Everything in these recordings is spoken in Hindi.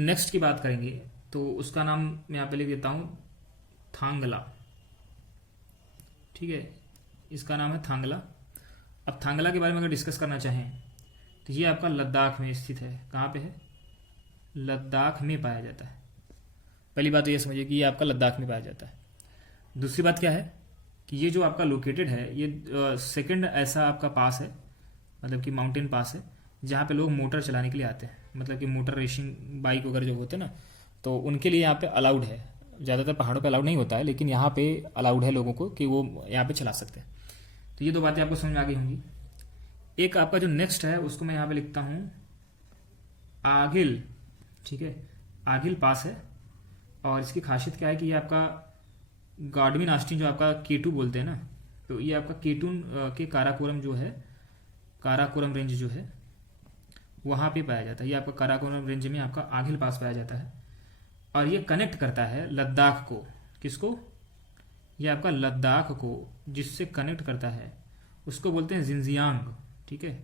नेक्स्ट की बात करेंगे तो उसका नाम मैं यहाँ पे लिख देता हूँ थांगला। ठीक है, इसका नाम है थांगला। अब थांगला के बारे में अगर डिस्कस करना चाहें तो ये आपका लद्दाख में स्थित है। कहाँ पे है? लद्दाख में पाया जाता है। पहली बात तो ये समझिए कि ये आपका लद्दाख में पाया जाता है। दूसरी बात क्या है कि ये जो आपका लोकेटेड है, ये सेकंड ऐसा आपका पास है, मतलब कि माउंटेन पास है जहाँ पे लोग मोटर चलाने के लिए आते हैं। मतलब कि मोटर रेसिंग बाइक वगैरह जो होते हैं ना, तो उनके लिए यहाँ पे अलाउड है। ज़्यादातर पहाड़ों पे अलाउड नहीं होता है, लेकिन यहाँ पे अलाउड है लोगों को कि वो यहाँ पे चला सकते हैं। तो ये दो बातें आपको समझ में आ गई होंगी। एक आपका जो नेक्स्ट है उसको मैं यहाँ पे लिखता हूँ आगिल। ठीक है, आगिल पास है और इसकी खासियत क्या है कि ये आपका गार्डविन आस्टिन जो आपका केटू बोलते हैं ना, तो ये आपका केटून के काराकोरम जो है, काराकोरम रेंज जो है वहाँ पे पाया जाता है। ये आपका काराकोरम रेंज में आपका आगिल पास पाया जाता है और ये कनेक्ट करता है लद्दाख को। किसको? ये आपका लद्दाख को जिससे कनेक्ट करता है उसको बोलते हैं जिनजियांग। ठीक है,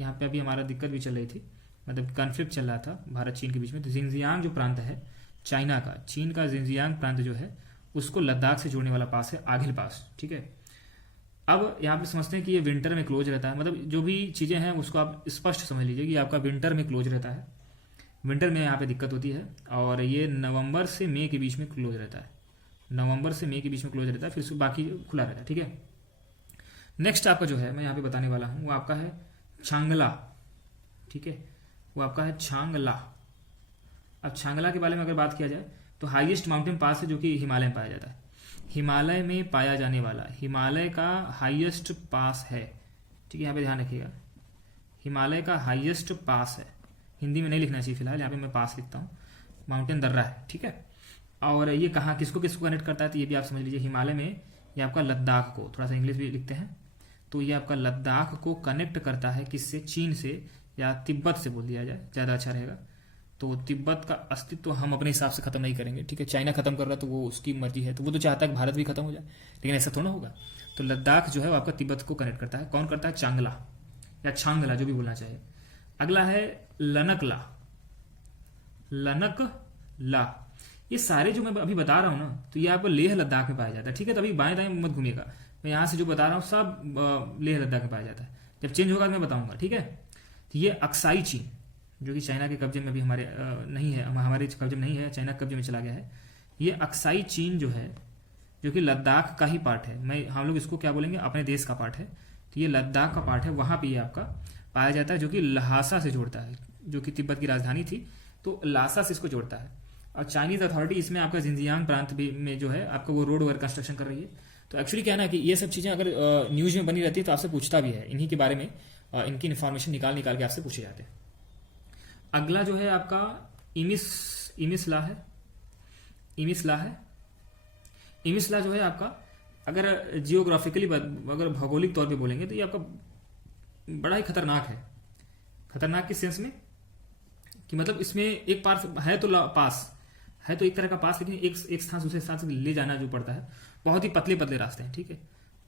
यहाँ पे अभी हमारा दिक्कत भी चल रही थी, मतलब कन्फ्लिक्ट चल रहा था भारत चीन के बीच में। तो जिनजियांग जो प्रांत है चाइना का, चीन का जिनजियांग प्रांत जो है उसको लद्दाख से जोड़ने वाला पास है आगिल पास। ठीक है, अब यहाँ पे समझते हैं कि ये विंटर में क्लोज रहता है। मतलब जो भी चीज़ें हैं उसको आप स्पष्ट समझ लीजिए कि आपका विंटर में क्लोज रहता है। विंटर में यहाँ पे दिक्कत होती है और ये नवंबर से मई के बीच में क्लोज रहता है। नवंबर से मई के बीच में क्लोज रहता है, फिर बाकी खुला रहता है। ठीक है, नेक्स्ट आपका जो है मैं यहाँ पे बताने वाला हूँ वो आपका है छांगला। ठीक है, वो आपका है छांगला। अब छांगला के बारे में अगर बात किया जाए तो हाईएस्ट माउंटेन पास है जो कि हिमालय में पाया जाता है। हिमालय में पाया जाने वाला हिमालय का हाईएस्ट पास है। ठीक है, यहाँ पे ध्यान रखिएगा, हिमालय का हाईएस्ट पास है। हिंदी में नहीं लिखना चाहिए फिलहाल, यहाँ पे मैं पास लिखता हूँ। माउंटेन दर्रा है। ठीक है, और ये कहाँ किसको किसको कनेक्ट करता है तो ये भी आप समझ लीजिए। हिमालय में ये आपका लद्दाख को, थोड़ा सा इंग्लिश भी लिखते हैं, तो ये आपका लद्दाख को कनेक्ट करता है किससे? चीन से, या तिब्बत से बोल दिया जाए ज़्यादा अच्छा रहेगा। तो तिब्बत का अस्तित्व हम अपने हिसाब से खत्म नहीं करेंगे। ठीक है, चाइना खत्म कर रहा है तो वो उसकी मर्जी है, तो वो तो चाहता है कि भारत भी खत्म हो जाए, लेकिन ऐसा थोड़ा होगा। तो लद्दाख जो है वो आपका तिब्बत को कनेक्ट करता है। कौन करता है? चांगला या छांगला, जो भी बोलना चाहिए। अगला है लनकला। लनकला, ये सारे जो मैं अभी बता रहा हूँ ना, तो ये आपको लेह लद्दाख में पाया जाता है। ठीक है, तो अभी बाएं दाएं मत घूमिएगा, मैं यहाँ से जो बता रहा हूँ सब लेह लद्दाख में पाया जाता है। जब चेंज होगा तो मैं बताऊंगा। ठीक है, तो ये अक्साई चीन जो कि चाइना के कब्जे में अभी हमारे नहीं है, हमारे कब्जे में नहीं है, चाइना कब्जे में चला गया है। ये अक्साई चीन जो है, जो कि लद्दाख का ही पार्ट है, हम लोग इसको क्या बोलेंगे? अपने देश का पार्ट है। तो ये लद्दाख का पार्ट है, वहाँ पे ये आपका पाया जाता है, जो कि लहासा से जोड़ता है, जो कि तिब्बत की राजधानी थी, तो लासा से इसको जोड़ता है। और चाइनीज अथॉरिटी इसमें आपका जिनजियांग प्रांत भी में जो है आपका वो रोड वगैरह कंस्ट्रक्शन कर रही है। तो एक्चुअली क्या है ना कि ये सब चीज़ें अगर न्यूज में बनी रहती है तो आपसे पूछता भी है, इन्हीं के बारे में इनकी इन्फॉर्मेशन निकाल के आपसे पूछे जाते हैं। अगला जो है आपका इमिसला है। इमिसला जो है आपका, अगर जियोग्राफिकली अगर भौगोलिक तौर पे बोलेंगे तो ये आपका बड़ा ही खतरनाक है। खतरनाक किस सेंस में कि मतलब इसमें एक पास है तो पास है, तो एक तरह का पास, लेकिन एक स्थान दूसरे स्थान से ले जाना जो पड़ता है, बहुत ही पतले पतले रास्ते हैं। ठीक है,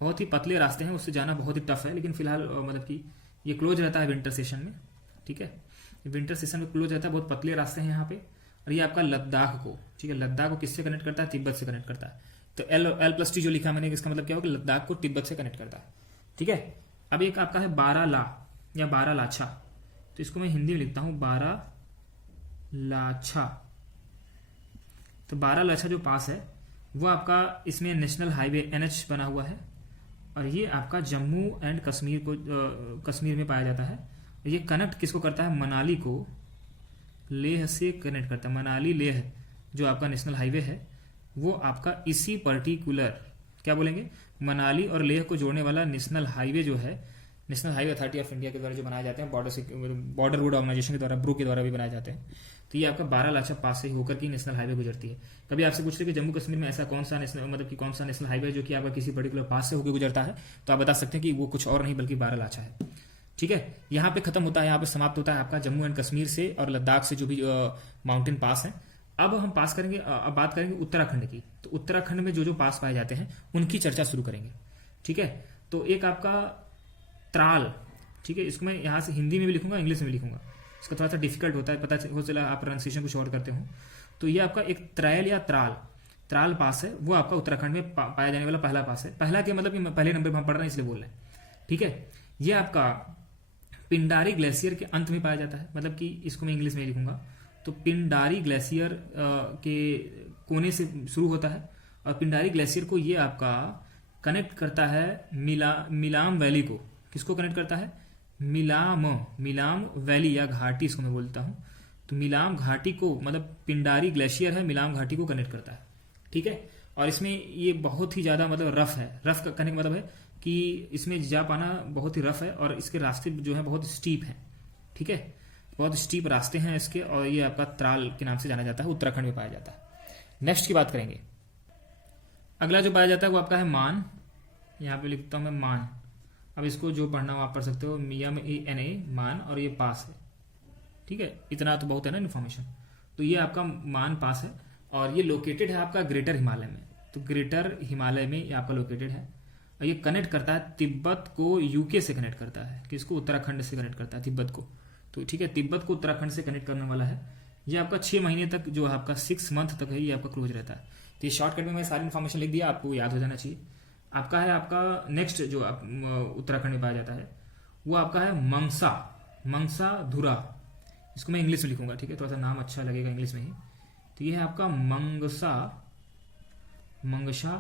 बहुत ही पतले रास्ते हैं, उससे जाना बहुत ही टफ है। लेकिन फिलहाल मतलब कि ये क्लोज रहता है विंटर सेशन में। ठीक है, विंटर सेशन में क्लोज रहता है, बहुत पतले रास्ते हैं यहाँ पे। और ये आपका लद्दाख को, ठीक है, लद्दाख को किससे कनेक्ट करता है? तिब्बत से कनेक्ट करता है। तो L+T जो लिखा मैंने, इसका मतलब क्या होगा? लद्दाख को तिब्बत से कनेक्ट करता है। ठीक है, अब एक आपका है बाराला या बारालाछा, तो इसको मैं हिंदी में लिखता हूँ बारालाछा। तो बारालाछा जो पास है वो आपका, इसमें नेशनल हाईवे NH बना हुआ है और ये आपका जम्मू एंड कश्मीर को कश्मीर में पाया जाता है। ये कनेक्ट किसको करता है? मनाली को लेह से कनेक्ट करता है। मनाली लेह जो आपका नेशनल हाईवे है वो आपका इसी पर्टिकुलर, क्या बोलेंगे, मनाली और लेह को जोड़ने वाला नेशनल हाईवे जो है, national highway authority of India के द्वारा जो बनाए जाते हैं, बॉर्डर रोड ऑर्गेनाइजेशन के द्वारा, ब्रू के द्वारा भी बनाए जाते हैं। तो ये आपका बारालाछा पास से होकर की नेशनल हाईवे गुजरती है। कभी आपसे पूछते कि जम्मू कश्मीर में ऐसा कौन सा नेशनल, मतलब कि कौन सा नेशनल हाईवे जो कि आपका किसी पर्टिकुलर पास से होकर गुजरता है, तो आप बता सकते हैं कि वो कुछ और नहीं बल्कि बारालाछा है। ठीक है, यहाँ पे खत्म होता है, यहाँ पे समाप्त होता है आपका जम्मू एंड कश्मीर से और लद्दाख से जो भी माउंटेन पास है। अब हम पास करेंगे, अब बात करेंगे उत्तराखंड की। तो उत्तराखंड में जो जो पास पाए जाते हैं उनकी चर्चा शुरू करेंगे। ठीक है, तो एक आपका त्राल, ठीक है, इसको मैं यहाँ से हिंदी में भी लिखूंगा, इंग्लिश में भी लिखूंगा। इसका थोड़ा सा डिफिकल्ट होता है, पता हो चला आप प्रोनाउंसिएशन कुछ और करते हो। तो ये आपका एक त्रैल या त्राल पास है, वो आपका उत्तराखंड में पाया जाने वाला पहला पास है। पहला के मतलब कि पहले नंबर पर हम पढ़ रहे हैं इसलिए बोल रहे हैं, ठीक है। ये आपका पिंडारी ग्लेशियर के अंत में पाया जाता है, मतलब कि इसको मैं इंग्लिश में लिखूंगा तो पिंडारी ग्लेशियर के कोने से शुरू होता है, और पिंडारी ग्लेशियर को ये आपका कनेक्ट करता है मिलाम वैली को। किसको कनेक्ट करता है? मिलाम वैली या घाटी, इसको मैं बोलता हूँ। तो मिलाम घाटी को, मतलब पिंडारी ग्लेशियर है, मिलाम घाटी को कनेक्ट करता है, ठीक है। और इसमें ये बहुत ही ज़्यादा मतलब रफ है। रफ कहने का मतलब है कि इसमें जा पाना बहुत ही रफ है, और इसके रास्ते जो है बहुत स्टीप है, ठीक है। बहुत स्टीप रास्ते हैं इसके, और ये आपका त्राल के नाम से जाना जाता है, उत्तराखंड में पाया जाता है। नेक्स्ट की बात करेंगे। अगला जो पाया जाता है वो आपका है मान। यहाँ पे लिखता हूँ मैं मान। अब इसको जो पढ़ना हो आप पढ़ सकते हो, MANA मान, और ये पास है, ठीक है। इतना तो बहुत है ना इन्फॉर्मेशन। तो ये आपका मान पास है, और ये लोकेटेड है आपका ग्रेटर हिमालय में। तो ग्रेटर हिमालय में ये आपका लोकेटेड है, और ये कनेक्ट करता है तिब्बत को यूके से कनेक्ट करता है। किसको? उत्तराखंड से कनेक्ट करता है तिब्बत को। तो ठीक है, तिब्बत को उत्तराखंड से कनेक्ट करने वाला है। ये आपका 6 महीने तक जो आपका 6 मंथ तक है ये आपका क्लोज रहता है। तो ये शॉर्टकट में मैं सारी इन्फॉर्मेशन लिख दिया, आपको याद हो जाना चाहिए। आपका है आपका नेक्स्ट जो उत्तराखंड में पाया जाता है वो आपका है मंगसा धुरा। इसको मैं इंग्लिश में लिखूंगा, ठीक है, थोड़ा सा नाम अच्छा लगेगा इंग्लिश में ही। तो ये है आपका मंगसा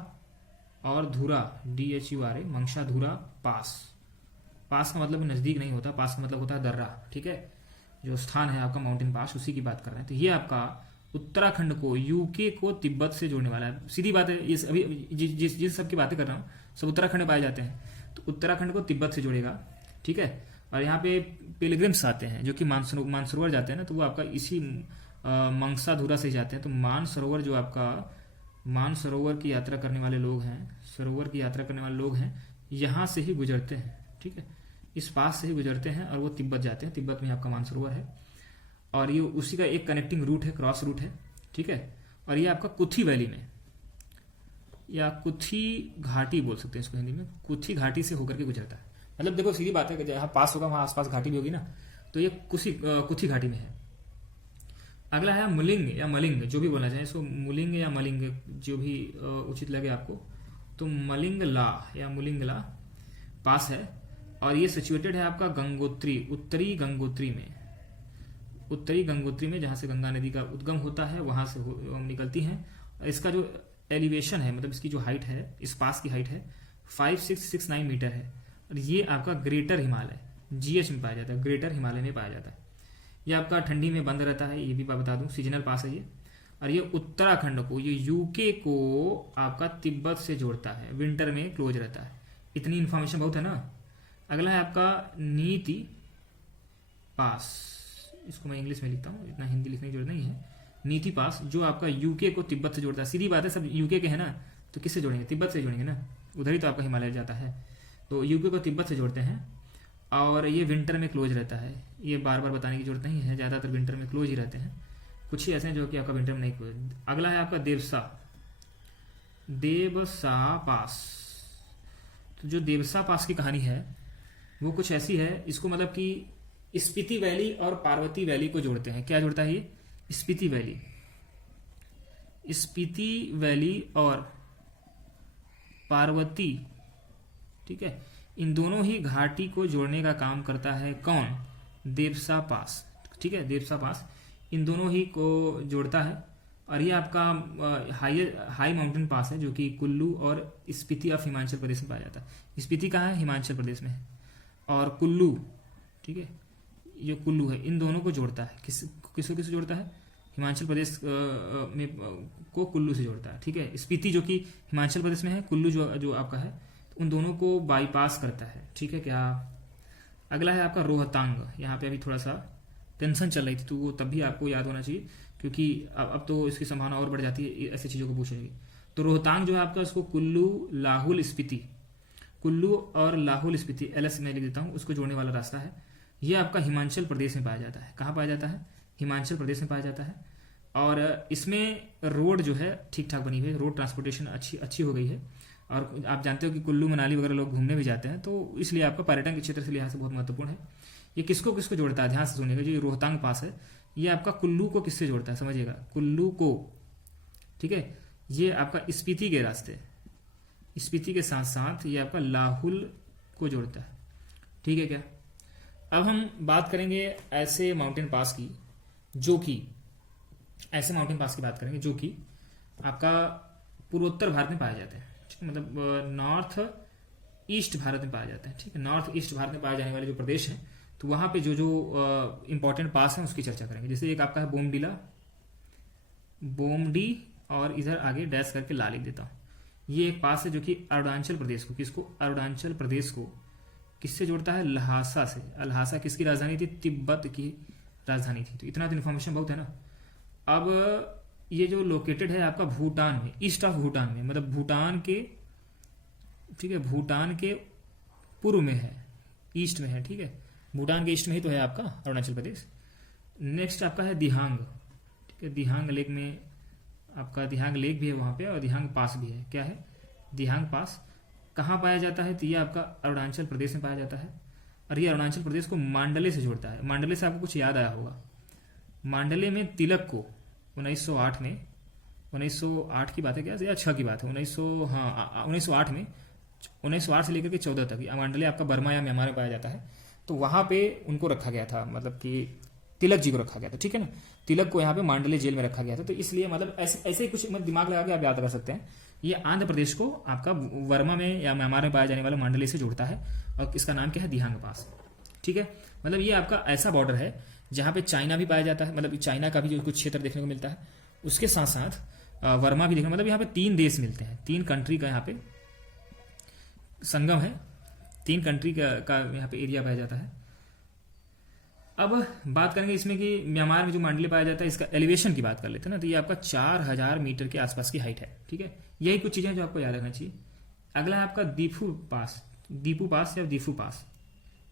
और धुरा, DHURA, मंगसा धुरा पास। पास का मतलब नजदीक नहीं होता, पास का मतलब होता है दर्रा, ठीक है। जो स्थान है आपका माउंटेन पास, उसी की बात कर रहे हैं। तो ये आपका उत्तराखंड को, यूके को तिब्बत से जोड़ने वाला है। सीधी बात है, ये अभी जिस सब की बातें कर रहा हूँ सब उत्तराखंड में पाए जाते हैं। तो उत्तराखंड को तिब्बत से जोड़ेगा, ठीक है। और यहाँ पे पिलग्रिम्स आते हैं जो कि मानसरोवर जाते हैं ना, तो वो आपका इसी मंगसा धुरा से जाते हैं। तो मानसरोवर जो आपका मानसरोवर की यात्रा करने वाले लोग हैं, सरोवर की यात्रा करने वाले लोग हैं, यहाँ से ही गुजरते हैं, ठीक है। इस पास से ही गुजरते हैं और वो तिब्बत जाते हैं। तिब्बत में आपका मानसरोवर है, और ये उसी का एक कनेक्टिंग रूट है, क्रॉस रूट है, ठीक है। और ये आपका कुथी वैली में, या कुथी घाटी बोल सकते हैं इसको हिंदी में, कुथी घाटी से होकर के गुजरता है। मतलब देखो सीधी बात है कि जहाँ पास होगा वहाँ आसपास घाटी भी होगी ना, तो ये कुथी घाटी में है। अगला है मुलिंग या मलिंग, जो भी बोलना चाहें इसको, मुलिंग या मलिंग, जो भी उचित लगे आपको। तो मलिंगला या मुलिंगला पास है, और ये सिचुएटेड है आपका उत्तरी गंगोत्री में, जहाँ से गंगा नदी का उद्गम होता है, वहां से निकलती हैं। इसका जो एलिवेशन है, मतलब इसकी जो हाइट है, इस पास की हाइट है 5669 मीटर है। और ये आपका ग्रेटर हिमालय GH में पाया जाता है, ग्रेटर हिमालय में पाया जाता है। ये आपका ठंडी में बंद रहता है, ये भी बता दूं, सीजनल पास है ये। और ये उत्तराखंड को, ये यूके को आपका तिब्बत से जोड़ता है, विंटर में क्लोज रहता है। इतनी इन्फॉर्मेशन बहुत है ना। अगला है आपका नीति पास। इसको मैं इंग्लिश में लिखता हूँ, इतना हिंदी लिखने की जरूरत नहीं है। नीति पास जो आपका यूके को तिब्बत से जोड़ता है। सीधी बात है, सब यूके के हैं ना, तो किससे जोड़ेंगे? तिब्बत से जोड़ेंगे ना, उधर ही तो आपका हिमालय जाता है। तो यूके को तिब्बत से जोड़ते हैं, और ये विंटर में क्लोज रहता है। ये बार बार बताने की जरूरत नहीं है, ज़्यादातर विंटर में क्लोज ही रहते हैं। कुछ ही ऐसे हैं जो कि आपका विंटर में नहीं क्लोज। अगला है आपका देवसा पास। तो जो देवसा पास की कहानी है वो कुछ ऐसी है, इसको मतलब कि स्पीति वैली और पार्वती वैली को जोड़ते हैं। क्या जोड़ता है ये? स्पीति वैली और पार्वती, ठीक है। इन दोनों ही घाटी को जोड़ने का काम करता है कौन? देवसा पास, ठीक है। देवसा पास इन दोनों ही को जोड़ता है, और ये आपका हाई माउंटेन पास है जो कि कुल्लू और स्पीति ऑफ हिमाचल प्रदेश में पाया जाता है। स्पीति कहाँ है? हिमाचल प्रदेश में है। और कुल्लू, ठीक है, ये कुल्लू है, इन दोनों को जोड़ता है। किसको जोड़ता है? हिमाचल प्रदेश में को कुल्लू से जोड़ता है, ठीक है। स्पीति जो कि हिमाचल प्रदेश में है, कुल्लू जो आपका है, तो उन दोनों को बाईपास करता है, ठीक है क्या। अगला है आपका रोहतांग। यहाँ पे अभी थोड़ा सा टेंशन चल रही थी, तो वो तब भी आपको याद होना चाहिए, क्योंकि अब तो इसकी संभावना और बढ़ जाती है ऐसी चीज़ों को पूछेगी। तो रोहतांग जो है आपका, उसको कुल्लू और लाहौल स्पीति LS में लिख देता हूँ, उसको जोड़ने वाला रास्ता है। ये आपका हिमाचल प्रदेश में पाया जाता है। कहाँ पाया जाता है? हिमाचल प्रदेश में पाया जाता है। और इसमें रोड जो है ठीक ठाक बनी हुई है, रोड ट्रांसपोर्टेशन अच्छी हो गई है। और आप जानते हो कि कुल्लू मनाली वगैरह लोग घूमने भी जाते हैं, तो इसलिए आपका पर्यटन के क्षेत्र से लिहाज से बहुत महत्वपूर्ण है। ये किसको किसको जोड़ता है, ध्यान से सुनिएगा। जो ये रोहतांग पास है, ये आपका कुल्लू को किससे जोड़ता है, समझिएगा, कुल्लू को, ठीक है। ये आपका स्पीति के रास्ते, स्पीति के साथ साथ ये आपका लाहुल को जोड़ता है, ठीक है क्या। अब हम बात करेंगे ऐसे माउंटेन पास की जो कि ऐसे माउंटेन पास की बात करेंगे जो कि आपका पूर्वोत्तर भारत में पाए जाते हैं, ठीक है, मतलब नॉर्थ ईस्ट भारत में पाए जाते हैं, ठीक है। नॉर्थ ईस्ट भारत में पाए जाने वाले जो प्रदेश हैं, तो वहाँ पे जो जो इंपॉर्टेंट पास हैं उसकी चर्चा करेंगे। जैसे एक आपका है बोमडीला, बोमडी, और इधर आगे डैश करके ला लिख देता हूँ। ये एक पास है जो कि अरुणाचल प्रदेश को, किसको, अरुणाचल प्रदेश को किससे जोड़ता है, लहासा से। लहासा किसकी राजधानी थी, तिब्बत की राजधानी थी। तो इतना तो इन्फॉर्मेशन बहुत है ना। अब ये जो लोकेटेड है आपका भूटान में, ईस्ट ऑफ भूटान में, मतलब भूटान के, ठीक है, भूटान के पूर्व में है, ईस्ट में है, ठीक है, भूटान के ईस्ट में ही तो है आपका अरुणाचल प्रदेश। नेक्स्ट आपका है दिहांग, ठीक है, दिहांग लेक में आपका दिहांग लेक भी है वहाँ पे, और दिहांग पास भी है। क्या है, दिहांग पास कहाँ पाया जाता है, तो ये आपका अरुणाचल प्रदेश में पाया जाता है। और ये अरुणाचल प्रदेश को मांडले से जोड़ता है। मांडले से आपको कुछ याद आया होगा, मांडले में तिलक को 1908 में, 1908 की बात है क्या, या 6 की बात है, 1908 में, 1908 से लेकर के 14 तक मांडले आपका बर्मा या म्यांमार में पाया जाता है। तो वहाँ पे उनको रखा गया था, मतलब कि तिलक जी को रखा गया था, ठीक है ना। तिलक को यहाँ पे मांडले जेल में रखा गया था। तो इसलिए मतलब ऐसे ही कुछ दिमाग लगा के आप याद कर सकते हैं। ये आंध्र प्रदेश को आपका वर्मा में या म्यांमार में पाया जाने वाला मांडले से जोड़ता है, और इसका नाम क्या है, दिहांग पास, ठीक है। मतलब ये आपका ऐसा बॉर्डर है जहाँ पे चाइना भी पाया जाता है, मतलब चाइना का भी जो कुछ क्षेत्र देखने को मिलता है, उसके साथ साथ वर्मा भी देखने, मतलब यहाँ पे 3 देश मिलते हैं, 3 कंट्री का यहाँ पे संगम है, 3 कंट्री का यहाँ पे एरिया पाया जाता है। अब बात करेंगे इसमें कि म्यांमार में जो मांडले पाया जाता है, इसका एलिवेशन की बात कर लेते हैं ना। तो ये आपका 4000 मीटर के आसपास की हाइट है, ठीक है। यही कुछ चीजें जो आपको याद रखना चाहिए। अगला है आपका दीफू पास, दीपू पास या दीफू पास,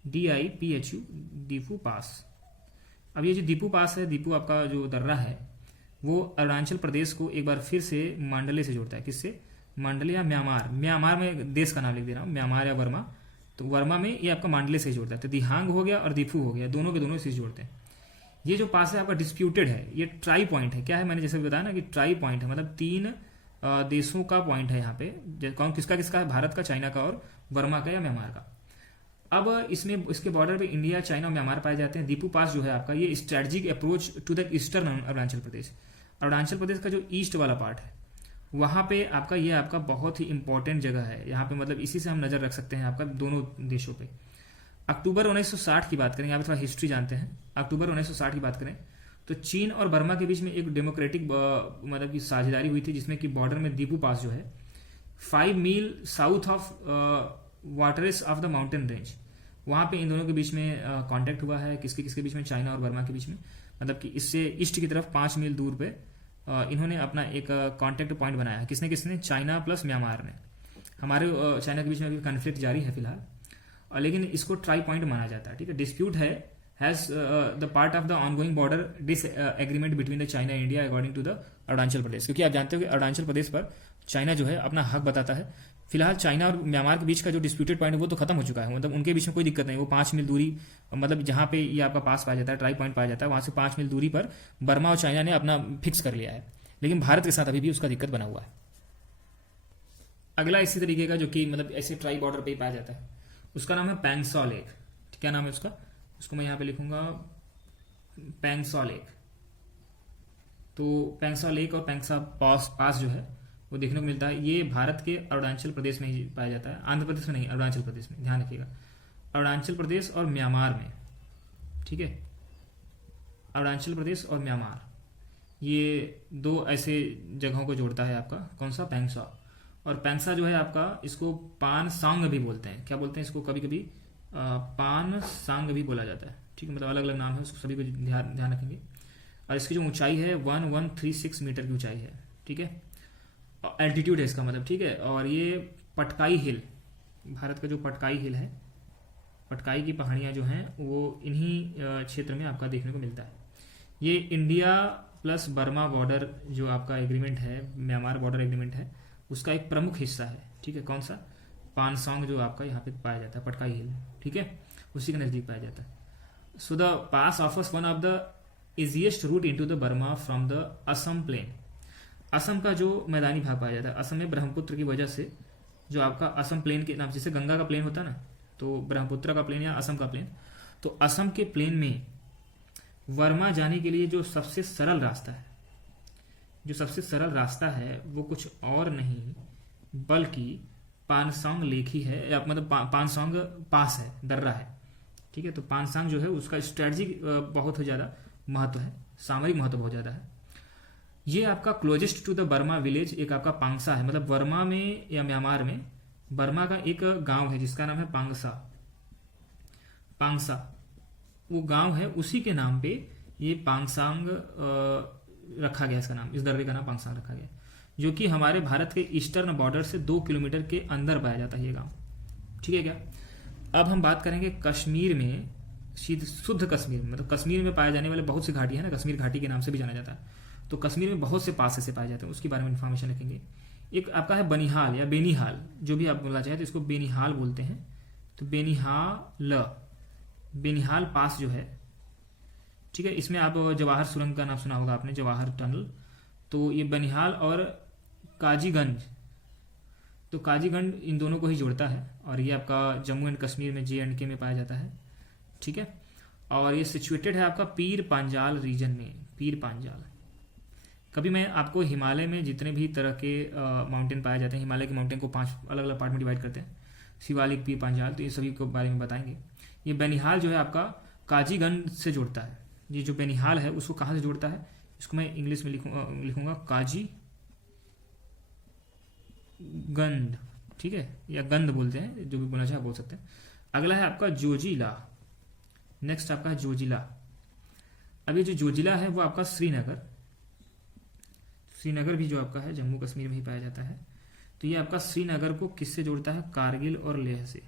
DIPHU, दीफू पास। अब ये जो दीपू पास है, दीपू आपका जो दर्रा है, वो अरुणाचल प्रदेश को एक बार फिर से मांडले से जोड़ता है। किससे, मांडले या म्यांमार, म्यांमार में देश का नाम लिख दे रहा हूँ, म्यांमार या वर्मा, तो वर्मा में ये आपका मांडले से जोड़ता है। तो दिहांग हो गया और दीफू हो गया, दोनों के दोनों से जोड़ते हैं। ये जो पास है आपका डिस्प्यूटेड है, ये ट्राई पॉइंट है। क्या है, मैंने जैसे बताया ना कि ट्राई पॉइंट है, मतलब 3 देशों का पॉइंट है यहाँ पे। कौन किसका किसका है, भारत का, चाइना का और वर्मा का या म्यांमार का। अब इसमें इसके बॉर्डर पे इंडिया, चाइना और म्यांमार पाए जाते हैं। दीपू पास जो है आपका, ये strategic approach to the eastern Arunachal Pradesh, Arunachal Pradesh का जो ईस्ट वाला पार्ट है, वहाँ पे आपका ये आपका बहुत ही इंपॉर्टेंट जगह है। यहाँ पे मतलब इसी से हम नजर रख सकते हैं आपका दोनों देशों पे। अक्टूबर 1960 की बात करें, यहाँ पे थोड़ा हिस्ट्री जानते हैं। अक्टूबर 1960 की बात करें तो चीन और बर्मा के बीच में एक डेमोक्रेटिक मतलब की साझेदारी हुई थी, जिसमें कि बॉर्डर में दीपू पास जो है 5 mile south of waters of the mountain range, वहाँ पे इन दोनों के बीच में कांटेक्ट हुआ है। किसके किसके बीच में, चाइना और बर्मा के बीच में, मतलब कि इससे ईस्ट की तरफ 5 मील दूर पे इन्होंने अपना एक कांटेक्ट पॉइंट बनाया है। किसने किसने, चाइना प्लस म्यांमार ने। हमारे चाइना के बीच में अभी कन्फ्लिक्ट जारी है फिलहाल, लेकिन इसको ट्राई पॉइंट माना जाता है, ठीक है। डिस्प्यूट है has the part of the ongoing border disagreement between the China and India according to the Arunachal Pradesh, क्योंकि आप जानते हो कि अरुणाचल प्रदेश पर चाइना जो है अपना हक बताता है। फिलहाल चाइना और म्यांमार के बीच का जो डिस्प्यूटेड पॉइंट है वो तो खत्म हो चुका है, मतलब उनके बीच में कोई दिक्कत नहीं। वो 5 मील दूरी, मतलब जहां पे ये आपका पास पाया जाता है, ट्राई पॉइंट पाया जाता है, वहां से 5 मील दूरी पर बर्मा और चाइना ने अपना फिक्स कर लिया है, लेकिन भारत के साथ अभी भी उसका दिक्कत बना हुआ है। अगला इसी तरीके का जो कि मतलब ऐसे ट्राई बॉर्डर पे ही पाया जाता है, उसका नाम है पैंगसॉ लेक। क्या नाम है उसका, उसको मैं यहाँ पे लिखूंगा पैंगसॉ लेक। तो पैंगसॉ लेक और पैंगसॉ पास जो है वो देखने को मिलता है। ये भारत के अरुणाचल प्रदेश में ही पाया जाता है, आंध्र प्रदेश में नहीं, अरुणाचल प्रदेश में, ध्यान रखिएगा, अरुणाचल प्रदेश और म्यांमार में, ठीक है। अरुणाचल प्रदेश और म्यांमार, ये 2 ऐसे जगहों को जोड़ता है आपका, कौन सा, पैंगसॉ। और पैंगसा जो है आपका, इसको पान सांग भी बोलते हैं। क्या बोलते हैं इसको, कभी कभी पान सांग भी बोला जाता है, ठीक है, मतलब अलग अलग नाम है, उसको सभी को ध्यान रखेंगे। और इसकी जो ऊंचाई है 1136 मीटर की ऊंचाई है, ठीक है, एल्टीट्यूड है इसका मतलब, ठीक है। और ये पटकाई हिल, भारत का जो पटकाई हिल है, पटकाई की पहाड़ियाँ जो हैं वो इन्हीं क्षेत्र में आपका देखने को मिलता है। ये इंडिया प्लस बर्मा बॉर्डर जो आपका एग्रीमेंट है, म्यांमार बॉर्डर एग्रीमेंट है, उसका एक प्रमुख हिस्सा है, ठीक है, कौन सा, पानसोंग जो आपका यहाँ पे पाया जाता है, पटकाई हिल, ठीक है, उसी के नज़दीक पाया जाता है। So the pass offers one of the easiest route into the Burma from the Assam plain. Assam का जो मैदानी भाग पाया जाता है, असम में ब्रह्मपुत्र की वजह से जो आपका असम प्लेन के नाम, जैसे गंगा का प्लेन होता है ना, तो ब्रह्मपुत्र का प्लेन या असम का प्लेन, तो असम के प्लेन में वर्मा जाने के लिए जो सबसे सरल रास्ता है, जो सबसे सरल रास्ता है वो कुछ और नहीं बल्कि पानसोंग लेक ही है, या मतलब पानसोंग पास है, दर्रा है, ठीक है। तो पानसोंग जो है उसका स्ट्रेटजिक बहुत ज़्यादा महत्व है, सामरिक महत्व बहुत ज़्यादा है। ये आपका closest to the Burma village एक आपका पांगसा है, मतलब बर्मा में या म्यांमार में बर्मा का एक गांव है जिसका नाम है पांगसा। पांगसा वो गांव है, उसी के नाम पे ये पांगसांग रखा गया, इसका नाम, इस दर्रे का नाम पांगसांग रखा गया, जो कि हमारे भारत के ईस्टर्न बॉर्डर से 2 किलोमीटर के अंदर पाया जाता है ये गांव, ठीक है क्या। अब हम बात करेंगे कश्मीर में, शुद्ध कश्मीर में, मतलब कश्मीर में पाए जाने वाले बहुत सी घाटी है ना, कश्मीर घाटी के नाम से भी जाना जाता है, तो कश्मीर में बहुत से पास ऐसे पाए जाते हैं, उसके बारे में इन्फॉर्मेशन लिखेंगे। एक आपका है बनिहाल या बेनीहाल, जो भी आप बोलना चाहें तो इसको बेनीहाल बोलते हैं, तो बेनीहाल पास जो है, ठीक है, इसमें आप जवाहर सुरंग का नाम सुना होगा आपने, जवाहर टनल, तो ये बनिहाल और काजीगंज, तो काजीगंज इन दोनों को ही जोड़ता है, और ये आपका जम्मू एंड कश्मीर में JNK में पाया जाता है, ठीक है। और ये सिचुएटेड है आपका पीर पांजाल रीजन में, पीर पांजाल। कभी मैं आपको हिमालय में जितने भी तरह के माउंटेन पाए जाते हैं, हिमालय के माउंटेन को 5 अलग अलग पार्ट में डिवाइड करते हैं, शिवालिक, पीर पांजाल, तो ये सभी के बारे में बताएंगे। ये बेनिहाल जो है आपका काजीगंज से जोड़ता है, ये जो बेनिहाल है उसको कहाँ से जोड़ता है, इसको मैं इंग्लिश में लिखूंगा काजी गंध, ठीक है, या गंध बोलते हैं, जो भी बोलना चाहे बोल सकते हैं। अगला है आपका जोजिला, नेक्स्ट आपका है जोजिला। अब ये जो जोजिला है वो आपका श्रीनगर भी जो आपका है जम्मू कश्मीर में ही पाया जाता है, तो ये आपका श्रीनगर को किससे जोड़ता है, कारगिल और लेह से,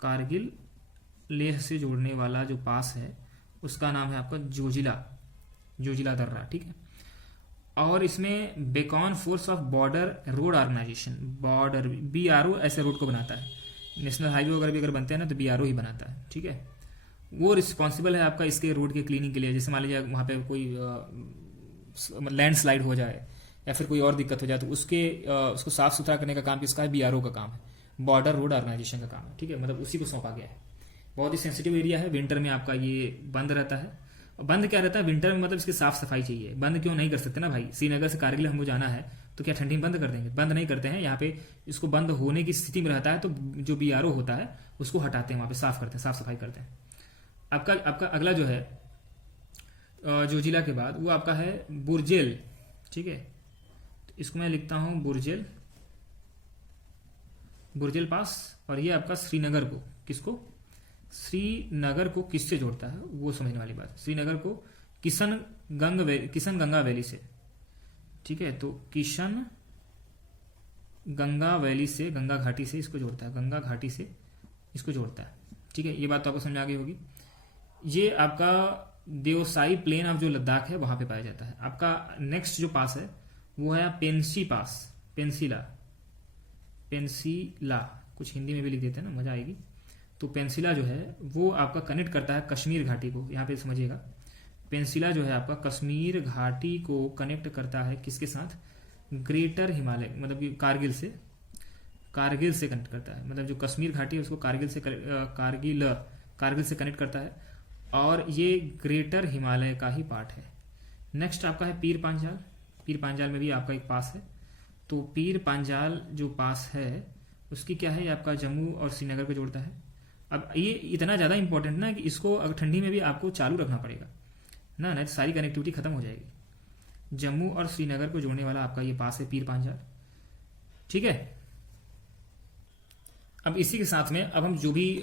कारगिल लेह से जोड़ने वाला जो पास है उसका नाम है आपका जोजिला दर्रा, ठीक है। और इसमें Beacon force of border road organisation, border BRO ऐसे रोड को बनाता है, नेशनल हाईवे वगैरह भी अगर बनते हैं ना तो BRO ही बनाता है, ठीक है। वो रिस्पॉन्सिबल है आपका इसके रोड के क्लीनिंग के लिए, जैसे मान लीजिए वहाँ पे कोई लैंडस्लाइड हो जाए या फिर कोई और दिक्कत हो जाए तो उसको साफ सुथरा करने का काम किसका है, BRO का काम है, बॉर्डर रोड ऑर्गेनाइजेशन का काम है, ठीक है, मतलब उसी को सौंपा गया है। बहुत ही सेंसिटिव एरिया है, विंटर में आपका ये बंद रहता है। बंद क्या रहता है विंटर में, मतलब इसकी साफ सफाई चाहिए, बंद क्यों नहीं कर सकते ना भाई, श्रीनगर से कारगिल हमको जाना है तो क्या ठंडी में बंद कर देंगे, बंद नहीं करते हैं, यहाँ पे इसको बंद होने की स्थिति में रहता है तो जो BRO होता है उसको हटाते हैं, वहाँ पे साफ करते हैं, साफ सफाई करते हैं। आपका अगला जो है जोजिला के बाद वो आपका है बुरजेल, ठीक है, तो इसको मैं लिखता हूँ बुरजेल पास, और ये आपका श्रीनगर को किससे जोड़ता है वो समझने वाली बात है। श्रीनगर को किशन गंगा वैली से, ठीक है, तो किशन गंगा वैली से, गंगा घाटी से इसको जोड़ता है, गंगा घाटी से इसको जोड़ता है, ठीक है, ये बात तो आपको समझ आ गई होगी। ये आपका देवसाई प्लेन ऑफ जो लद्दाख है वहां पे पाया जाता है। आपका नेक्स्ट जो पास है वो है पेंसी पास, पेंसिला, कुछ हिंदी में भी लिख देते हैं ना, मजा आएगी। तो पेंसिला जो है वो आपका कनेक्ट करता है कश्मीर घाटी को, यहाँ पे समझिएगा, पेंसिला जो है आपका कश्मीर घाटी को कनेक्ट करता है किसके साथ, ग्रेटर हिमालय, मतलब कि कारगिल से कनेक्ट करता है, मतलब जो कश्मीर घाटी है उसको कारगिल से कनेक्ट करता है, और ये ग्रेटर हिमालय का ही पार्ट है। नेक्स्ट आपका है पीर पांजाल में भी आपका एक पास है, तो पीर पांजाल जो पास है उसकी क्या है, ये आपका जम्मू और श्रीनगर को जोड़ता है। अब ये इतना ज़्यादा इंपॉर्टेंट ना कि इसको अगर ठंडी में भी आपको चालू रखना पड़ेगा ना, नहीं तो सारी कनेक्टिविटी खत्म हो जाएगी। जम्मू और श्रीनगर को जोड़ने वाला आपका ये पास है पीर पांजाल, ठीक है। अब इसी के साथ में अब हम जो भी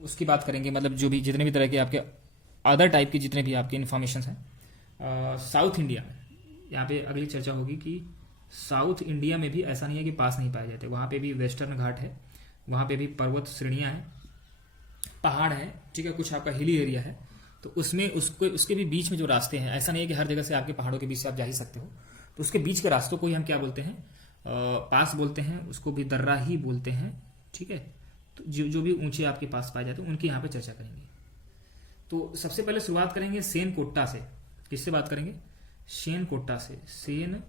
उसकी बात करेंगे, मतलब जो भी जितने भी तरह के आपके अदर टाइप के जितने भी आपके इन्फॉर्मेशन हैं साउथ इंडिया में, यहाँ पे अगली चर्चा होगी कि साउथ इंडिया में भी ऐसा नहीं है कि पास नहीं पाए जाते, वहाँ पे भी वेस्टर्न घाट है, वहाँ पे भी पर्वत श्रेणियाँ हैं, पहाड़ है, ठीक है, कुछ आपका हिली एरिया है, तो उसमें उसके भी बीच में जो रास्ते हैं, ऐसा नहीं है कि हर जगह से आपके पहाड़ों के बीच से आप जा ही सकते हो, तो उसके बीच के रास्तों को ही हम क्या बोलते हैं, पास बोलते हैं, उसको भी दर्रा ही बोलते हैं, ठीक है। तो जो भी ऊंचे आपके पास पाए जाते हैं उनकी यहाँ पे चर्चा करेंगे। तो सबसे पहले शुरुआत करेंगे सेन कोट्टा से। किससे बात करेंगे? सेन कोट्टा से। सेन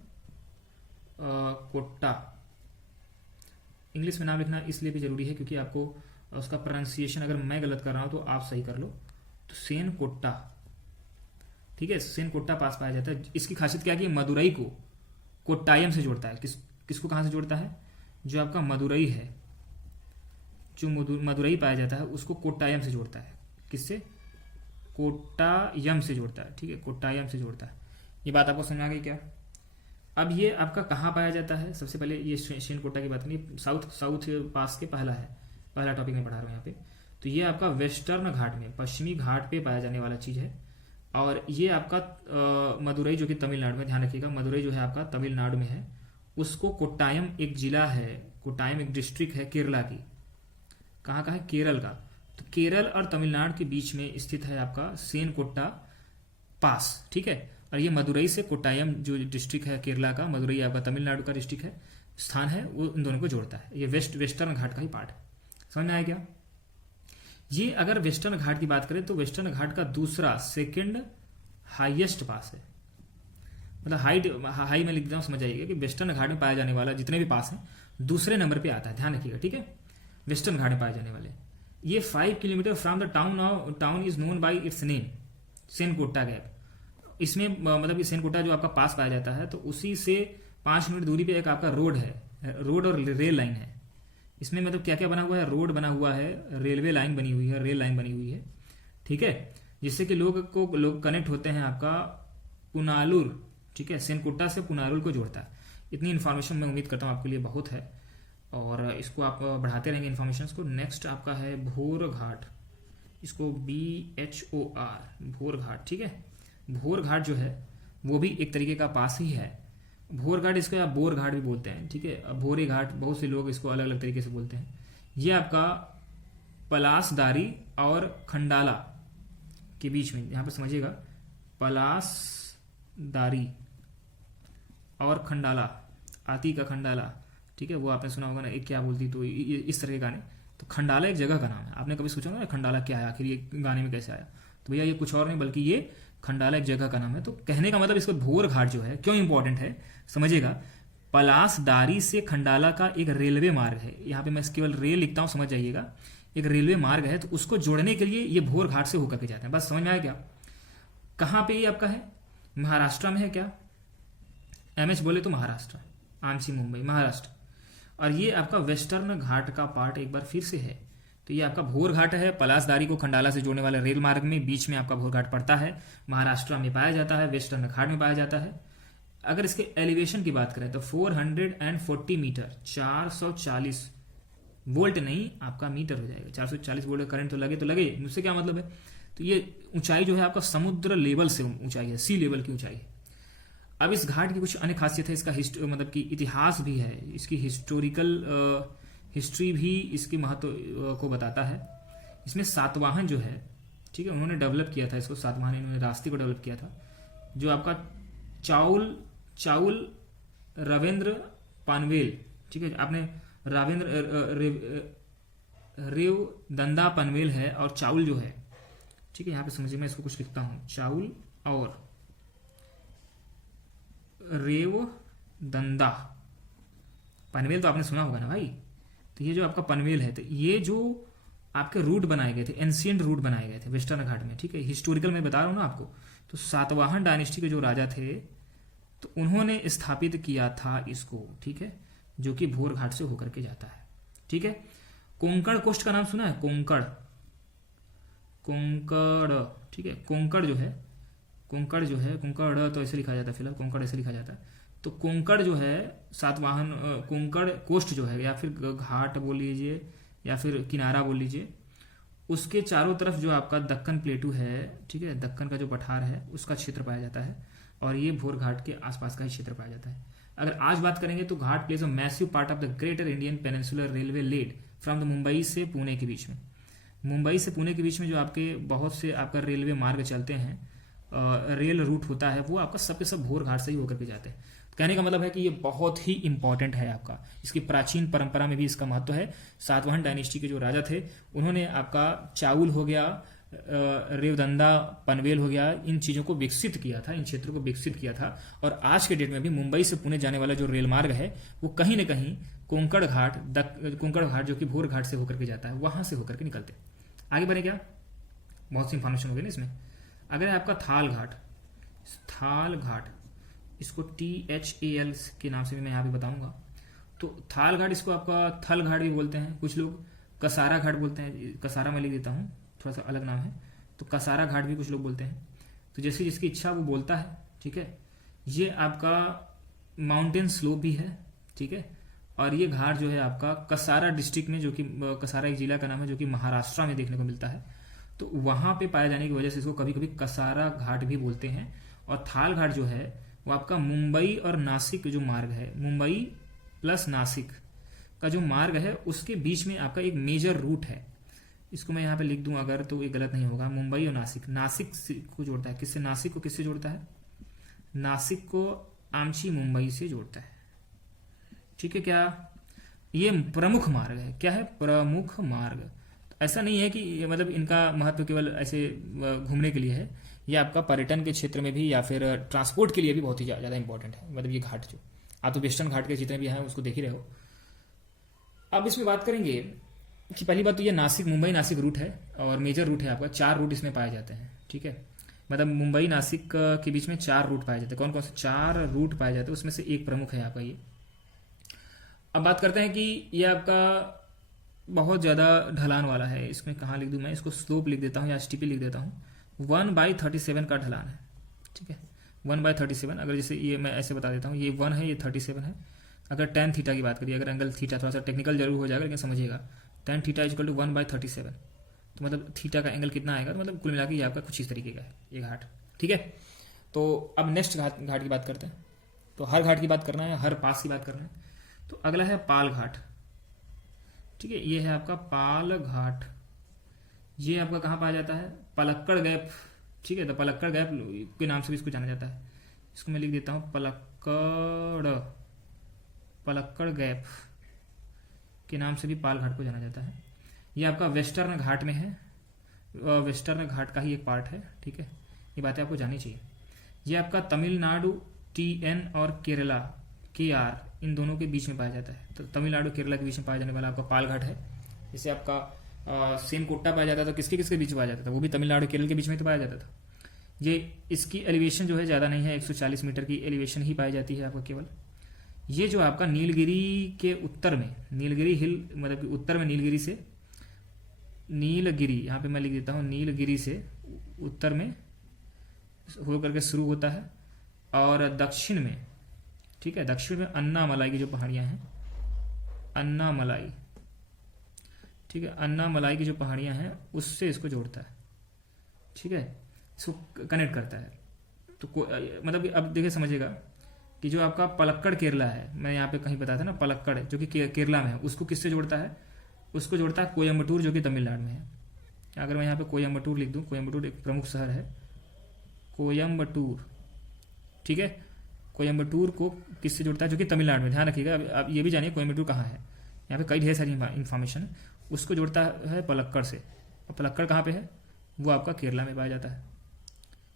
कोट्टा, इंग्लिश में नाम लिखना इसलिए भी जरूरी है क्योंकि आपको उसका प्रोनाउंसिएशन अगर मैं गलत कर रहा हूं तो आप सही कर लो। तो सेन कोट्टा, ठीक है, सेन कोट्टा पास पाया जाता है। इसकी खासियत क्या है कि मदुरई को कोट्टायम से जोड़ता है। किसको कहां से जोड़ता है? जो आपका मदुरई है, जो मदुरई पाया जाता है उसको कोट्टायम से जोड़ता है। किससे? कोट्टायम से जोड़ता है, ठीक है, कोट्टायम से जोड़ता है। ये बात आपको समझ आ गई क्या? अब ये आपका कहाँ पाया जाता है? सबसे पहले ये सेन कोट्टा की बात करें, साउथ पास के पहला टॉपिक में पढ़ा रहा हूँ यहाँ पे। तो ये आपका वेस्टर्न घाट में, पश्चिमी घाट पे पाया जाने वाला चीज है। और ये आपका मदुरई जो कि तमिलनाडु में, ध्यान रखिएगा, मदुरई जो है आपका तमिलनाडु में है, उसको कोट्टायम एक जिला है, कोट्टायम एक डिस्ट्रिक्ट है केरला की। कहाँ का है? केरल का। तो केरल और तमिलनाडु के बीच में स्थित है आपका सेन कोट्टा पास, ठीक है। और ये मदुरई से कोट्टायम जो डिस्ट्रिक्ट है केरला का, मदुरई आपका तमिलनाडु का डिस्ट्रिक्ट है, स्थान है, वो इन दोनों को जोड़ता है। ये वेस्टर्न घाट का ही पार्ट है। समझ में आया क्या? ये अगर वेस्टर्न घाट की बात करें तो वेस्टर्न घाट का दूसरा, सेकंड हाईएस्ट पास है। मतलब हाई में लिख देता हूं, समझ आइएगा कि वेस्टर्न घाट में पाया जाने वाला जितने भी पास हैं दूसरे नंबर पे आता है, ध्यान रखिएगा, ठीक है। वेस्टर्न घाट में पाए जाने वाले ये 5 kilometre from the town is known by its name Sen Kotta gap. इसमें मतलब कि सेन कोट्टा जो आपका पास पाया जाता है तो उसी से 5 मिनट दूरी पे एक आपका रोड है, रोड और रेल लाइन है। इसमें मतलब क्या क्या बना हुआ है? रोड बना हुआ है, रेलवे लाइन बनी हुई है, रेल लाइन बनी हुई है, ठीक है, जिससे कि लोग कनेक्ट होते हैं आपका पुनालुर, ठीक है, सेन कोट्टा से पुनालुर को जोड़ता है। इतनी इन्फॉर्मेशन मैं उम्मीद करता हूँ आपके लिए बहुत है और इसको आप बढ़ाते रहेंगे इन्फॉर्मेशन को। नेक्स्ट आपका है भोर घाट, इसको BHOR, भोर घाट, ठीक है। भोर घाट जो है वो भी एक तरीके का पास ही है। भोर घाट, इसको आप बोर घाट भी बोलते हैं, ठीक है, भोरे घाट, बहुत से लोग इसको अलग अलग तरीके से बोलते हैं। ये आपका पलासदारी और खंडाला के बीच में, यहां पर समझिएगा, पलासदारी और खंडाला, आती का खंडाला, ठीक है, वो आपने सुना होगा ना, एक क्या बोलती, तो इस तरह के गाने। तो खंडाला एक जगह का नाम है। आपने कभी सोचा ना खंडाला क्या है, आखिर ये गाने में कैसे आया? तो भैया ये कुछ और नहीं बल्कि ये खंडाला एक जगह का नाम है। तो कहने का मतलब इसको भोर घाट जो है क्यों इंपॉर्टेंट है समझिएगा। पलासदारी से खंडाला का एक रेलवे मार्ग है, यहाँ पे मैं केवल रेल लिखता हूँ, समझ जाइएगा, एक रेलवे मार्ग है। तो उसको जोड़ने के लिए ये भोर घाट से होकर के जाते हैं। बस समझ में आया क्या? कहाँ पे ये आपका है? महाराष्ट्र में है क्या? MS बोले तो महाराष्ट्र, आमची मुंबई, महाराष्ट्र। और ये आपका वेस्टर्न घाट का पार्ट एक बार फिर से है। तो ये आपका भोर घाट है, पलासदारी को खंडाला से जोड़ने वाले रेल मार्ग में, बीच में आपका भोर घाट पड़ता है, महाराष्ट्र में पाया जाता है, वेस्टर्न घाट में पाया जाता है। अगर इसके एलिवेशन की बात करें तो 440 मीटर, 440 वोल्ट नहीं आपका मीटर हो जाएगा। 440 वोल्ट करंट तो लगे, मुझसे क्या मतलब है? तो ये ऊंचाई जो है आपका समुद्र लेवल से ऊंचाई है, सी लेवल की ऊंचाई है। अब इस घाट की कुछ अन्य खासियत है, इसका मतलब कि इतिहास भी है, इसकी हिस्ट्री भी इसके महत्व को बताता है। इसमें सातवाहन जो है, ठीक है, उन्होंने डेवलप किया था इसको, सातवाहन इन्होंने रास्ते को डेवलप किया था, जो आपका चाउल रविंद्र पनवेल, ठीक है, आपने रेव दंदा पनवेल है, और चाउल जो है, ठीक है, यहाँ पे समझिए, मैं इसको कुछ लिखता हूं, चाउल और रेव दंदा पनवेल, तो आपने सुना होगा ना भाई। तो ये जो आपका पनवेल है, तो ये जो आपके रूट बनाए गए थे, एंशियंट रूट बनाए गए थे वेस्टर्न घाट में, ठीक है, हिस्टोरिकल में बता रहा हूं ना आपको। तो सातवाहन डायनेस्टी के जो राजा थे तो उन्होंने स्थापित किया था इसको, ठीक है, जो कि भोर घाट से होकर के जाता है, ठीक है। कोंकण कोस्ट का नाम सुना है? कोंकण, ठीक है, कोंकण जो है, कोंकण तो ऐसे लिखा जाता है, फिलहाल कोंकण ऐसे लिखा जाता है। तो कोंकण जो है सातवाहन, कोंकण कोस्ट जो है, या फिर घाट बोल लीजिए या फिर किनारा बोल लीजिए, उसके चारों तरफ जो आपका दक्कन प्लेटू है, ठीक है, दक्कन का जो पठार है उसका क्षेत्र पाया जाता है, और ये भोर घाट के आसपास का ही क्षेत्र पाया जाता है। अगर आज बात करेंगे तो ghat plays a massive part of the Greater Indian Peninsular Railway led from the Mumbai से पुणे के बीच में, मुंबई से पुणे के बीच में जो आपके बहुत से आपका रेलवे मार्ग चलते हैं, रेल रूट होता है, वो आपका सबके सब भोर घाट से ही होकर के जाते हैं। कहने का मतलब है कि ये बहुत ही इंपॉर्टेंट है आपका, इसकी प्राचीन परंपरा में भी इसका महत्व है। सातवाहन डायनेस्टी के जो राजा थे उन्होंने आपका चाउल हो गया, रेवदंदा, पनवेल हो गया, इन चीज़ों को विकसित किया था, इन क्षेत्रों को विकसित किया था। और आज के डेट में भी मुंबई से पुणे जाने वाला जो रेल मार्ग है वो कहीं ना कहीं कोंकण घाट जो कि भोर घाट से होकर के जाता है, वहां से होकर के निकलते। आगे बढ़े क्या, बहुत सी इंफॉर्मेशन हो गई ना इसमें। अगर है आपका थाल घाट, इसको THAL के नाम से भी मैं यहाँ पे बताऊंगा। तो थाल घाट, इसको आपका थल घाट भी बोलते हैं, कुछ लोग कसारा घाट बोलते हैं, कसारा मैं लिख देता हूँ, थोड़ा सा अलग नाम है, तो कसारा घाट भी कुछ लोग बोलते हैं। तो जैसे जिसकी इच्छा वो बोलता है, ठीक है। ये आपका माउंटेन स्लोप भी है, ठीक है। और ये घाट जो है आपका कसारा डिस्ट्रिक्ट में, जो कि कसारा एक जिला का नाम है जो कि महाराष्ट्र में देखने को मिलता है, तो वहां पे पाए जाने की वजह से इसको कभी कभी कसारा घाट भी बोलते हैं। और थाल घाट जो है वो आपका मुंबई और नासिक जो मार्ग है, मुंबई प्लस नासिक का जो मार्ग है उसके बीच में आपका एक मेजर रूट है। इसको मैं यहाँ पे लिख दूं अगर, तो ये गलत नहीं होगा। मुंबई और नासिक को जोड़ता है, किससे? नासिक को किससे जोड़ता है? नासिक को आमची मुंबई से जोड़ता है, ठीक है। क्या ये प्रमुख मार्ग है? क्या है? प्रमुख मार्ग। ऐसा नहीं है कि मतलब इनका महत्व केवल ऐसे घूमने के लिए है, ये आपका पर्यटन के क्षेत्र में भी या फिर ट्रांसपोर्ट के लिए भी बहुत ही ज़्यादा इंपॉर्टेंट है। मतलब ये घाट जो आप तो वेस्टर्न घाट के जितने भी हैं उसको देख ही रहे हो। अब इसमें बात करेंगे कि पहली बात तो ये नासिक, मुंबई नासिक रूट है और मेजर रूट है आपका, 4 रूट इसमें पाए जाते हैं, ठीक है। मतलब मुंबई नासिक के बीच में 4 रूट पाए जाते हैं। कौन कौन से 4 रूट पाए जाते हैं? उसमें से एक प्रमुख है आपका ये। अब बात करते हैं कि ये आपका बहुत ज़्यादा ढलान वाला है। इसमें कहाँ लिख दूँ मैं? इसको स्लोप लिख देता हूँ या स्टीपी लिख देता हूँ। 1/37 का ढलान है, ठीक है। 1/37, अगर जैसे ये मैं ऐसे बता देता हूँ, ये 1 है, ये 37 है। अगर tan थीटा की बात करिए, अगर एंगल थीटा थोड़ा सा टेक्निकल जरूर हो जाएगा लेकिन समझिएगा, tan थीटा इक्वल टू 1/37, तो मतलब थीटा का एंगल कितना आएगा? तो मतलब कुल मिला के ये आपका कुछ इस तरीके का है ये घाट, ठीक है। तो अब नेक्स्ट घाट की बात करते हैं। तो हर घाट की बात करना है, हर पास की बात करना है। तो अगला है पाल घाट, ठीक है। ये है आपका पाल घाट। ये आपका कहाँ पाया जाता है? पलक्कड़ गैप, ठीक है। तो पलक्कड़ गैप के नाम से भी इसको जाना जाता है। इसको मैं लिख देता हूँ पलक्कड़ गैप के नाम से भी पाल घाट को जाना जाता है। ये आपका वेस्टर्न घाट में है, वेस्टर्न घाट का ही एक पार्ट है, ठीक है। ये बातें आपको जाननी चाहिए। ये आपका तमिलनाडु TN और केरला KR, इन दोनों के बीच में पाया जाता है। तो तमिलनाडु केरला के बीच में पाया जाने वाला आपका पाल घाट है। जैसे आपका सेम कोट्टा पाया जाता था, किसके किसके बीच में पाया जाता था? वो भी तमिलनाडु केरल के बीच में तो पाया जाता था। ये इसकी एलिवेशन जो है ज़्यादा नहीं है, 140 मीटर की एलिवेशन ही पाई जाती है आपका केवल। ये जो आपका नीलगिरी के उत्तर में, नीलगिरी हिल, मतलब कि उत्तर में नीलगिरी से, नीलगिरी यहाँ पे मैं लिख देता हूँ, नीलगिरी से उत्तर में हो करके शुरू होता है और दक्षिण में, ठीक है, दक्षिण में अन्नामलाई की जो पहाड़ियाँ हैं, अन्नामलाई, ठीक है, अन्नामलाई की जो पहाड़ियाँ हैं उससे इसको जोड़ता है, ठीक है, इसको कनेक्ट करता है। तो मतलब अब देखिए समझिएगा कि जो आपका पलक्कड़ केरला है, मैं यहाँ पे कहीं बताया था ना, पलक्कड़ जो कि केरला में है, उसको किससे जोड़ता है? उसको जोड़ता है कोयम्बटूर जो कि तमिलनाडु में है। अगर मैं यहाँ पे कोयम्बटूर लिख दूँ, कोयम्बटूर एक प्रमुख शहर है, कोयम्बटूर, ठीक है। कोयम्बटूर को किससे जोड़ता है? जो कि तमिलनाडु में, ध्यान रखिएगा। अब ये भी जानिए कोयम्बटूर कहाँ है, यहाँ पे कई ढेर सारी इन्फॉर्मेशन। उसको जोड़ता है पलक्कड़ से, और पलक्कड़ कहाँ पे है? वो आपका केरला में पाया जाता है।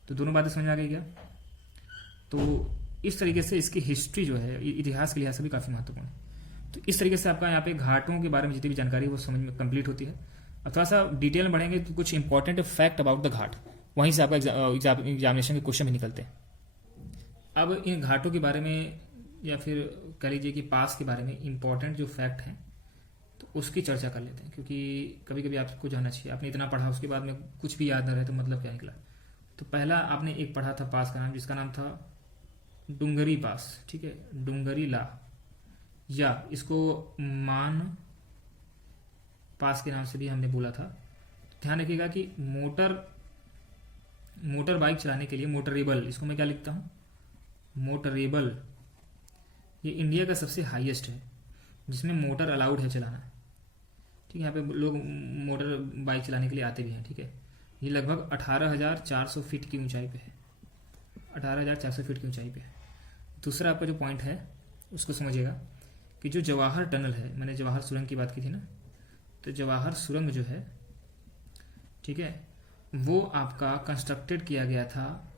तो दोनों बातें समझ में आ गई क्या? तो इस तरीके से इसकी हिस्ट्री जो है, इतिहास के लिहाज से भी काफ़ी महत्वपूर्ण है। तो इस तरीके से आपका यहाँ पे घाटों के बारे में जितनी भी जानकारी है वो समझ में कंप्लीट होती है। अब थोड़ा सा डिटेल में बढ़ेंगे तो कुछ इंपॉर्टेंट फैक्ट अबाउट द घाट, वहीं से आपका एग्जामिनेशन के क्वेश्चन भी निकलते हैं। अब इन घाटों के बारे में या फिर कह लीजिए कि पास के बारे में इंपॉर्टेंट जो फैक्ट हैं तो उसकी चर्चा कर लेते हैं, क्योंकि कभी कभी आपको जानना चाहिए। आपने इतना पढ़ा उसके बाद में कुछ भी याद न रहे तो मतलब क्या निकला। तो पहला आपने एक पढ़ा था पास का नाम, जिसका नाम था डुंगरी पास, ठीक है, डुंगरी ला, या इसको मान पास के नाम से भी हमने बोला था। ध्यान रखिएगा कि मोटर बाइक चलाने के लिए मोटरेबल, इसको मैं क्या लिखता हूँ? मोटरेबल। ये इंडिया का सबसे हाईएस्ट है जिसमें मोटर अलाउड है चलाना, ठीक है। यहाँ पे लोग मोटर बाइक चलाने के लिए आते भी हैं, ठीक है। ये लगभग 18,400 फीट की ऊंचाई पे है, 18,400 फीट की ऊंचाई पे है। दूसरा आपका जो पॉइंट है उसको समझिएगा कि जो जवाहर टनल है, मैंने जवाहर सुरंग की बात की थी ना, तो जवाहर सुरंग जो है, ठीक है, वो आपका कंस्ट्रक्टेड किया गया था